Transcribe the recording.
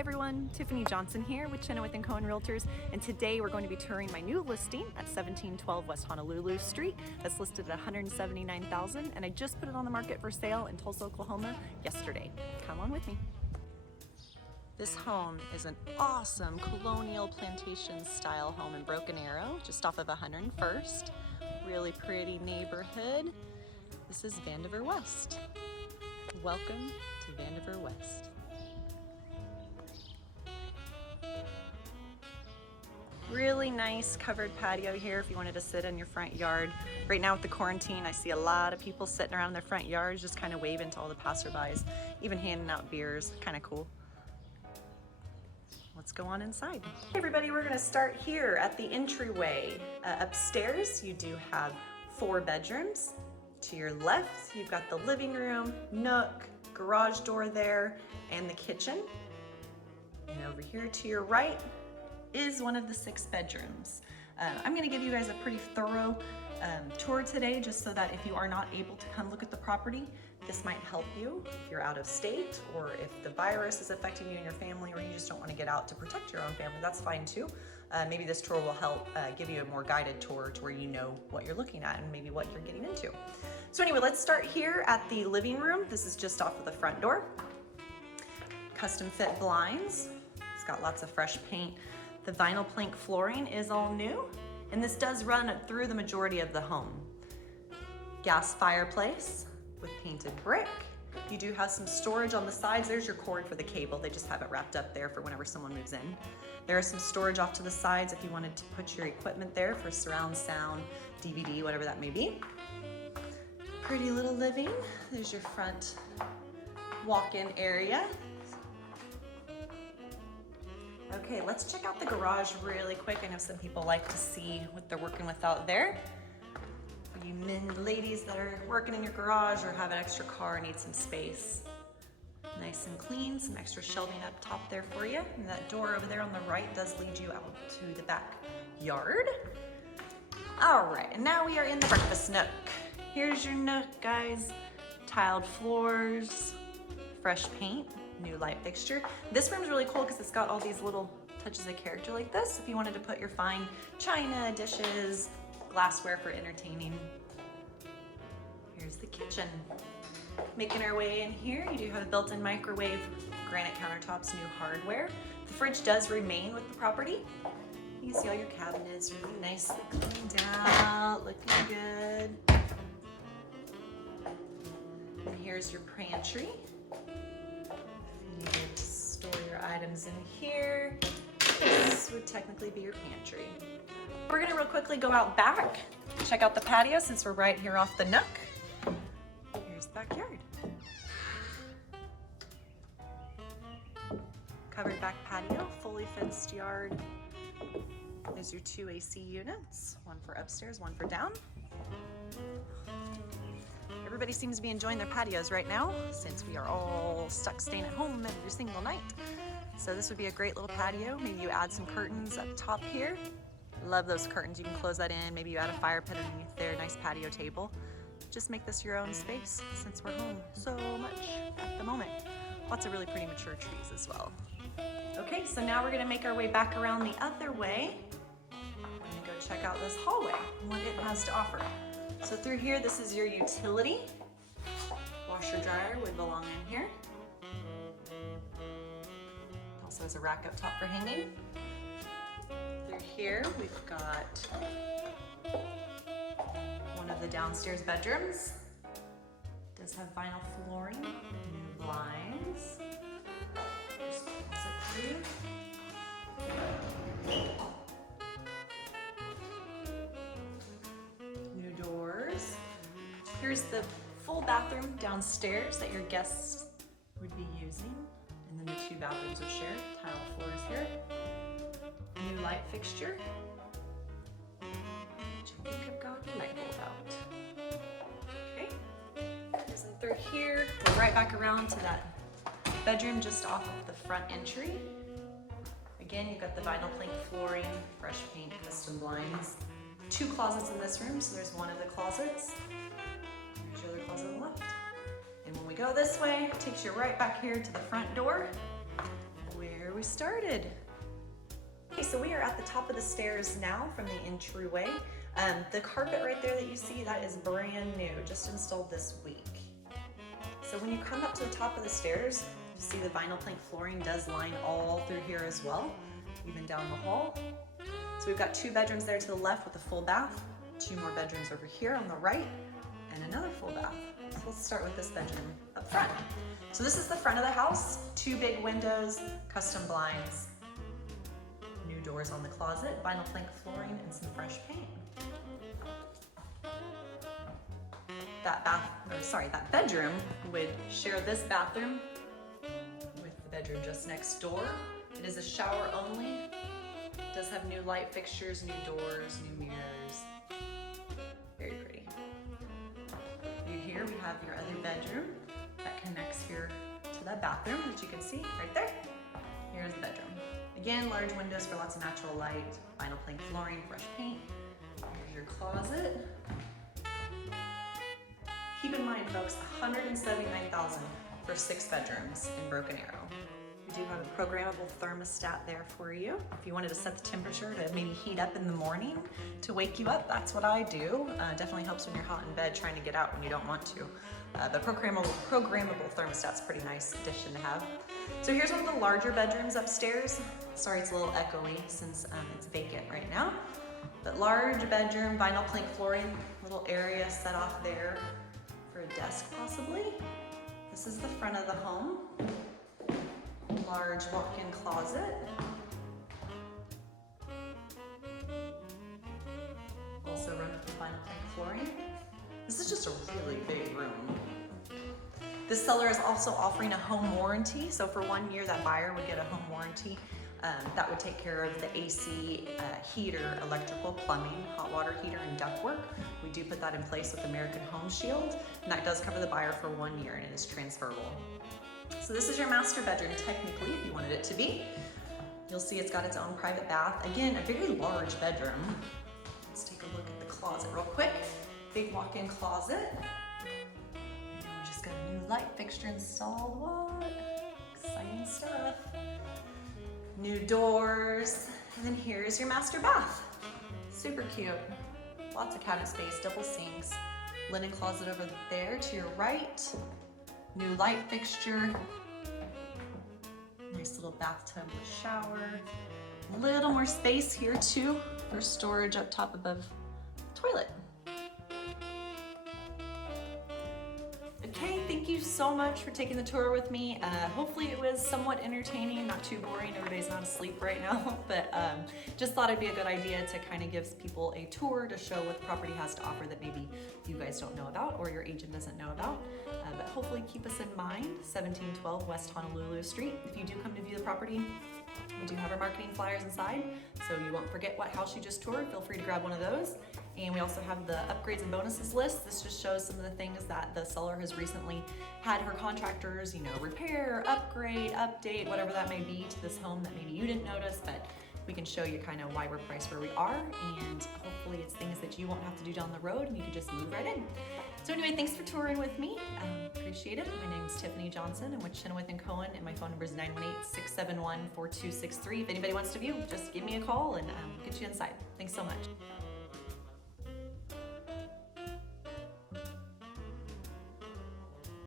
everyone, Tiffany Johnson here with Chinowth and Cohen Realtors, and today we're going to be touring my new listing at 1712 West Honolulu Street. That's listed at $179,000, and I just put it on the market for sale in Tulsa, Oklahoma yesterday. Come on with me. This home is an awesome colonial plantation style home in Broken Arrow, just off of 101st. Really pretty neighborhood. This is Vandiver West. Welcome to Vandiver West. Really nice covered patio here if you wanted to sit in your front yard. Right now with the quarantine, I see a lot of people sitting around in their front yards just kind of waving to all the passerbys, even handing out beers. Kind of cool. Let's go on inside. Hey everybody, we're gonna start here at the entryway. Upstairs, you do have 4 bedrooms. To your left, you've got the living room, nook, garage door there, and the kitchen. And over here to your right is one of the 6 bedrooms. I'm gonna give you guys a pretty thorough tour today, just so that if you are not able to come look at the property, this might help you if you're out of state, or if the virus is affecting you and your family, or you just don't want to get out to protect your own family, that's fine too. Maybe this tour will help give you a more guided tour to where you know what you're looking at and maybe what you're getting into. So anyway, let's start here at the living room. This is just off of the front door. Custom fit blinds. It's got lots of fresh paint. The vinyl plank flooring is all new, and this does run through the majority of the home. Gas fireplace with painted brick. You do have some storage on the sides. There's your cord for the cable. They just have it wrapped up there for whenever someone moves in. There is some storage off to the sides if you wanted to put your equipment there for surround sound, DVD, whatever that may be. Pretty little living. There's your front walk-in area. Okay, let's check out the garage really quick. I know some people like to see what they're working with out there. For you ladies that are working in your garage or have an extra car and need some space. Nice and clean, some extra shelving up top there for you. And that door over there on the right does lead you out to the backyard. All right, and now we are in the breakfast nook. Here's your nook, guys. Tiled floors, fresh paint, new light fixture. This room's really cool because it's got all these little touches of character like this. If you wanted to put your fine china, dishes, glassware for entertaining. Here's the kitchen. Making our way in here, you do have a built-in microwave, granite countertops, new hardware. The fridge does remain with the property. You can see all your cabinets really nicely cleaned out, looking good. And here's your pantry. You need to store your items in here. This would technically be your pantry. We're gonna real quickly go out back, check out the patio since we're right here off the nook. Here's the backyard. Covered back patio, fully fenced yard. There's your 2 AC units, one for upstairs, one for down. Everybody seems to be enjoying their patios right now since we are all stuck staying at home every single night. So this would be a great little patio. Maybe you add some curtains up top here. Love those curtains. You can close that in. Maybe you add a fire pit underneath there, nice patio table. Just make this your own space since we're home so much at the moment. Lots of really pretty mature trees as well. Okay, so now we're gonna make our way back around the other way. We're gonna go check out this hallway and what it has to offer. So through here, this is your utility. Washer dryer would belong in here. Also has a rack up top for hanging. Through here, we've got one of the downstairs bedrooms. It does have vinyl flooring, new blinds. Just close it through. New doors. Here's the full bathroom downstairs that your guests would be using. And then the 2 bathrooms would share. Tile floors here. New light fixture. Which I think I've got a light bulb out. Okay. And through here, we're right back around to that bedroom just off of the front entry. Again, you've got the vinyl plank flooring, fresh paint, custom blinds. 2 closets in this room, so there's one of the closets. There's your other closet on the left. And when we go this way, it takes you right back here to the front door, where we started. Okay, so we are at the top of the stairs now from the entryway. The carpet right there that you see, that is brand new, just installed this week. So when you come up to the top of the stairs, you see the vinyl plank flooring does line all through here as well, even down the hall. So we've got 2 bedrooms there to the left with a full bath, 2 more bedrooms over here on the right, and another full bath. So let's start with this bedroom up front. So this is the front of the house, 2 big windows, custom blinds, new doors on the closet, vinyl plank flooring, and some fresh paint. That bedroom would share this bathroom with the bedroom just next door. It is a shower only. It does have new light fixtures, new doors, new mirrors. Very pretty. Here we have your other bedroom that connects here to that bathroom that you can see right there. Here's the bedroom. Again, large windows for lots of natural light, vinyl plank flooring, fresh paint. Here's your closet. Keep in mind, folks, $179,000 for 6 bedrooms in Broken Arrow. We do have a programmable thermostat there for you. If you wanted to set the temperature to maybe heat up in the morning to wake you up, that's what I do. Definitely helps when you're hot in bed trying to get out when you don't want to. The programmable thermostat's a pretty nice addition to have. So here's one of the larger bedrooms upstairs. Sorry, it's a little echoey since it's vacant right now. But large bedroom, vinyl plank flooring, little area set off there for a desk possibly. This is the front of the home. Large walk-in closet. Also run with the vinyl plank flooring. This is just a really big room. This seller is also offering a home warranty. So for 1 year, that buyer would get a home warranty. That would take care of the AC, heater, electrical, plumbing, hot water heater, and ductwork. We do put that in place with American Home Shield, and that does cover the buyer for 1 year, and it is transferable. So this is your master bedroom, technically, if you wanted it to be. You'll see it's got its own private bath. Again, a very large bedroom. Let's take a look at the closet real quick. Big walk-in closet. And we just got a new light fixture installed. What? Exciting stuff. New doors. And then here's your master bath. Super cute. Lots of cabinet space, double sinks. Linen closet over there to your right. New light fixture. Nice little bathtub with shower. A little more space here too for storage up top above the toilet. Okay, thank you so much for taking the tour with me. Hopefully it was somewhat entertaining, not too boring. Everybody's not asleep right now, but just thought it'd be a good idea to kind of give people a tour to show what the property has to offer that maybe you guys don't know about or your agent doesn't know about. But hopefully keep us in mind, 1712 West Honolulu Street. If you do come to view the property, we do have our marketing flyers inside, so you won't forget what house you just toured. Feel free to grab one of those. And we also have the upgrades and bonuses list. This just shows some of the things that the seller has recently had her contractors, repair, upgrade, update, whatever that may be to this home that maybe you didn't notice, but we can show you kind of why we're priced where we are, and hopefully it's things that you won't have to do down the road and you can just move right in. So anyway, thanks for touring with me. Appreciate it. My name is Tiffany Johnson. I'm with Chinowth and Cohen, and my phone number is 918-671-4263. If anybody wants to view, just give me a call and get you inside. Thanks so much.